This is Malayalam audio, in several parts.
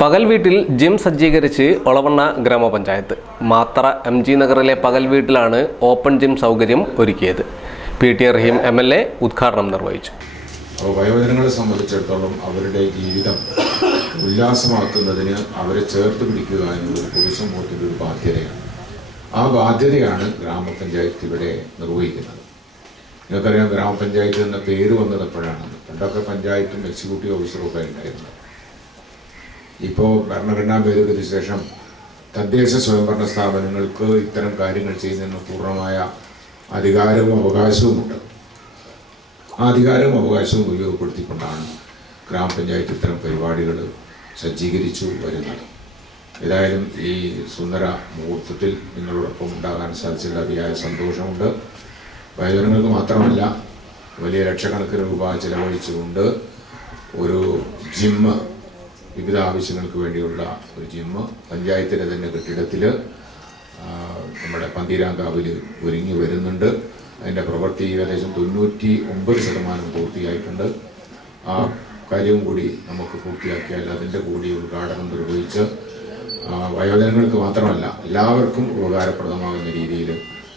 പകൽ വീട്ടിൽ ജിം സജ്ജീകരിച്ച് ഒളവണ്ണ ഗ്രാമപഞ്ചായത്ത്. മാത്ര എം ജി നഗറിലെ പകൽ വീട്ടിലാണ് ഓപ്പൺ ജിം സൗകര്യം ഒരുക്കിയത്. P T Raheem M L A ഉദ്ഘാടനം നിർവഹിച്ചു. വയോജനങ്ങളെ സംബന്ധിച്ചിടത്തോളം അവരുടെ ജീവിതം ഉല്ലാസമാക്കുന്നതിന് അവരെ ചേർത്ത് പിടിക്കുക എന്നുള്ളത് പൊതുസമൂഹത്തിന്റെ ഒരു ബാധ്യതയാണ്. ആ ബാധ്യതയാണ് ഗ്രാമപഞ്ചായത്ത് ഇവിടെ നിർവഹിക്കുന്നത്. നിങ്ങൾക്കറിയാം ഗ്രാമപഞ്ചായത്ത് എന്ന പേര് വന്നത് എപ്പോഴാണ് പണ്ടൊക്കെ പഞ്ചായത്തും എക്സിക്യൂട്ടീവ് ഓഫീസറും ഒക്കെ ഉണ്ടായിരുന്നു ഇപ്പോൾ ഭരണഘടനാ ഭേദഗതിക്ക് ശേഷം തദ്ദേശ സ്വയംഭരണ സ്ഥാപനങ്ങൾക്ക് ഇത്തരം കാര്യങ്ങൾ ചെയ്യുന്നതിന് പൂർണമായ അധികാരവും അവകാശവുമുണ്ട്. ആ അധികാരവും അവകാശവും ഉപയോഗപ്പെടുത്തിക്കൊണ്ടാണ് ഗ്രാമപഞ്ചായത്ത് ഇത്തരം പരിപാടികൾ സജ്ജീകരിച്ചു വരുന്നത്. ഏതായാലും ഈ സുന്ദര മുഹൂർത്തത്തിൽ നിങ്ങളോടൊപ്പം ഉണ്ടാകാൻ സാധിച്ചതിൽ അതിയായ സന്തോഷമുണ്ട്. വയോജനങ്ങൾക്ക് മാത്രമല്ല വലിയ ലക്ഷക്കണക്കിന് രൂപ ചിലവഴിച്ചുകൊണ്ട് ഒരു ജിമ്മ് വിവിധ ആവശ്യങ്ങൾക്ക് വേണ്ടിയുള്ള ഒരു ജിമ്മ് പഞ്ചായത്തിലെ തന്നെ കെട്ടിടത്തിൽ നമ്മുടെ പന്തീരാങ്കാവിൽ ഒരുങ്ങി വരുന്നുണ്ട്. അതിന്റെ പ്രവൃത്തി ഏകദേശം തൊണ്ണൂറ്റി ഒമ്പത് ശതമാനം പൂർത്തിയായിട്ടുണ്ട്. ആ കാര്യവും കൂടി നമുക്ക് പൂർത്തിയാക്കിയാൽ അതിന്റെ കൂടി ഉദ്ഘാടനം നിർവഹിച്ച് വയോജനങ്ങൾക്ക് മാത്രമല്ല എല്ലാവർക്കും ഉപകാരപ്രദമാകുന്ന രീതിയിൽ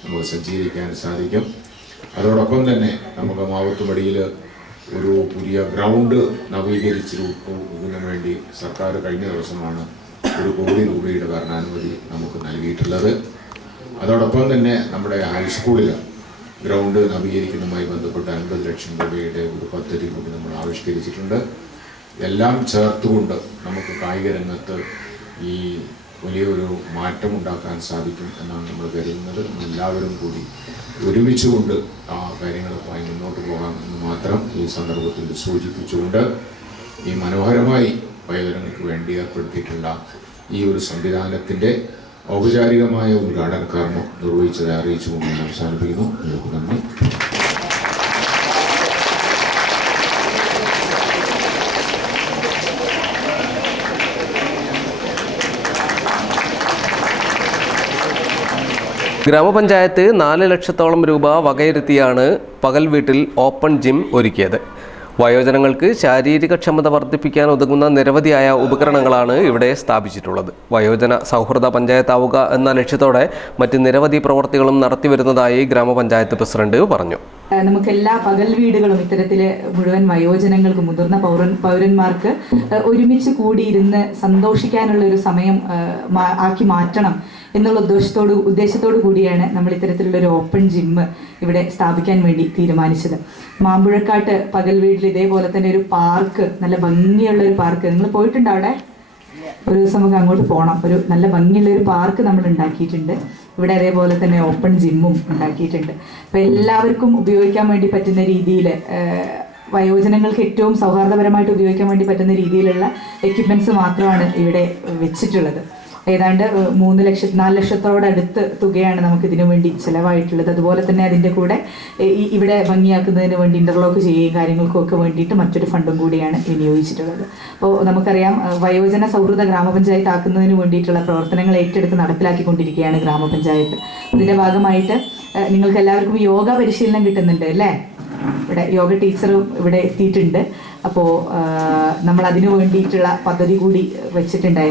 നമുക്ക് സജ്ജീകരിക്കാൻ സാധിക്കും. അതോടൊപ്പം തന്നെ നമുക്ക് മാവത്തുമടിയിൽ ഒരു പുതിയ ഗ്രൗണ്ട് നവീകരിച്ച് ഇതിനു വേണ്ടി സർക്കാർ കഴിഞ്ഞ ദിവസമാണ് ഒരു കോടി രൂപയുടെ ഭരണാനുമതി നമുക്ക് നൽകിയിട്ടുള്ളത്. അതോടൊപ്പം തന്നെ നമ്മുടെ ഹൈസ്കൂളിൽ ഗ്രൗണ്ട് നവീകരിക്കുന്നതുമായി ബന്ധപ്പെട്ട് അൻപത് ലക്ഷം രൂപയുടെ ഒരു പദ്ധതി കൂടി നമ്മൾ ആവിഷ്കരിച്ചിട്ടുണ്ട്. എല്ലാം ചേർത്തുകൊണ്ട് നമുക്ക് കായിക രംഗത്ത് ഈ വലിയൊരു മാറ്റം ഉണ്ടാക്കാൻ സാധിക്കും എന്നാണ് നമ്മൾ കരുതുന്നത്. എല്ലാവരും കൂടി ഒരുമിച്ചുകൊണ്ട് ആ കാര്യങ്ങളുമായി മുന്നോട്ട് പോകാം എന്ന് മാത്രം ഈ സന്ദർഭത്തിൽ സൂചിപ്പിച്ചുകൊണ്ട് ഈ മനോഹരമായി വയോജനങ്ങൾക്ക് വേണ്ടി ഏർപ്പെടുത്തിയിട്ടുള്ള ഈ ഒരു സംവിധാനത്തിന്റെ ഔപചാരികമായ ഉദ്ഘാടന കർമ്മം നിർവഹിച്ചത് അറിയിച്ചുകൊണ്ട് അവസാനിപ്പിക്കുന്നു നിങ്ങൾക്ക് നന്ദി ഗ്രാമപഞ്ചായത്ത് നാല് ലക്ഷത്തോളം രൂപ വകയിരുത്തിയാണ് പകൽ വീട്ടിൽ ഓപ്പൺ ജിം ഒരുക്കിയത്. വയോജനങ്ങൾക്ക് ശാരീരിക ക്ഷമത വർദ്ധിപ്പിക്കാൻ ഒതുങ്ങുന്ന നിരവധിയായ ഉപകരണങ്ങളാണ് ഇവിടെ സ്ഥാപിച്ചിട്ടുള്ളത്. വയോജന സൗഹൃദ പഞ്ചായത്താവുക എന്ന ലക്ഷ്യത്തോടെ മറ്റ് നിരവധി പ്രവർത്തികളും നടത്തിവരുന്നതായി ഗ്രാമപഞ്ചായത്ത് പ്രസിഡന്റ് പറഞ്ഞു. നമുക്ക് എല്ലാ പകൽ വീടുകളും ഇത്തരത്തിൽ മുഴുവൻ വയോജനങ്ങൾക്ക് മുതിർന്ന പൗരൻ പൗരന്മാർക്ക് ഒരുമിച്ച് കൂടിയിരുന്ന് സന്തോഷിക്കാനുള്ള ഒരു സമയം ആക്കി മാറ്റണം എന്നുള്ള ഉദ്ദേശത്തോട് ഉദ്ദേശത്തോടു കൂടിയാണ് നമ്മൾ ഇത്തരത്തിലുള്ള ഒരു ഓപ്പൺ ജിമ്മ് ഇവിടെ സ്ഥാപിക്കാൻ വേണ്ടി തീരുമാനിച്ചത്. മാമ്പുഴക്കാട്ട് പകൽ വീട്ടിൽ ഇതേപോലെ തന്നെ ഒരു പാർക്ക് നല്ല ഭംഗിയുള്ള ഒരു പാർക്ക്. നിങ്ങൾ പോയിട്ടുണ്ടോ അവിടെ? ഒരു ദിവസം നമുക്ക് അങ്ങോട്ട് പോകണം ഒരു നല്ല ഭംഗിയുള്ള ഒരു പാർക്ക് നമ്മൾ ഉണ്ടാക്കിയിട്ടുണ്ട്. ഇവിടെ അതേപോലെ തന്നെ ഓപ്പൺ ജിമ്മും ഉണ്ടാക്കിയിട്ടുണ്ട്. അപ്പോൾ എല്ലാവർക്കും ഉപയോഗിക്കാൻ വേണ്ടി പറ്റുന്ന രീതിയിൽ വയോജനങ്ങൾക്ക് ഏറ്റവും സൗഹാർദ്ദപരമായിട്ട് ഉപയോഗിക്കാൻ വേണ്ടി പറ്റുന്ന രീതിയിലുള്ള എക്യുപ്മെന്റ്സ് മാത്രമാണ് ഇവിടെ വെച്ചിട്ടുള്ളത്. ഏതാണ്ട് മൂന്ന് ലക്ഷത്തി നാല് ലക്ഷത്തോടടുത്ത് തുകയാണ് നമുക്ക് ഇതിനു വേണ്ടി ചിലവായിട്ടുള്ളത്. അതുപോലെ തന്നെ അതിന്റെ കൂടെ ഇവിടെ ഭംഗിയാക്കുന്നതിന് വേണ്ടി ഇന്റർലോക്ക് ചെയ്യുകയും കാര്യങ്ങൾക്കും ഒക്കെ വേണ്ടിയിട്ട് മറ്റൊരു ഫണ്ടും കൂടിയാണ് വിനിയോഗിച്ചിട്ടുള്ളത്. അപ്പോൾ നമുക്കറിയാം വയോജന സൗഹൃദ ഗ്രാമപഞ്ചായത്ത് ആക്കുന്നതിന് വേണ്ടിയിട്ടുള്ള പ്രവർത്തനങ്ങൾ ഏറ്റെടുത്ത് നടപ്പിലാക്കിക്കൊണ്ടിരിക്കുകയാണ് ഗ്രാമപഞ്ചായത്ത്. ഇതിന്റെ ഭാഗമായിട്ട് നിങ്ങൾക്ക് എല്ലാവർക്കും യോഗ പരിശീലനം കിട്ടുന്നുണ്ട് അല്ലേ? ഇവിടെ യോഗ ടീച്ചറും ഇവിടെ എത്തിയിട്ടുണ്ട്. അപ്പോൾ നമ്മൾ അതിനു വേണ്ടിയിട്ടുള്ള പദ്ധതി കൂടി വെച്ചിട്ടുണ്ടായിരുന്നു.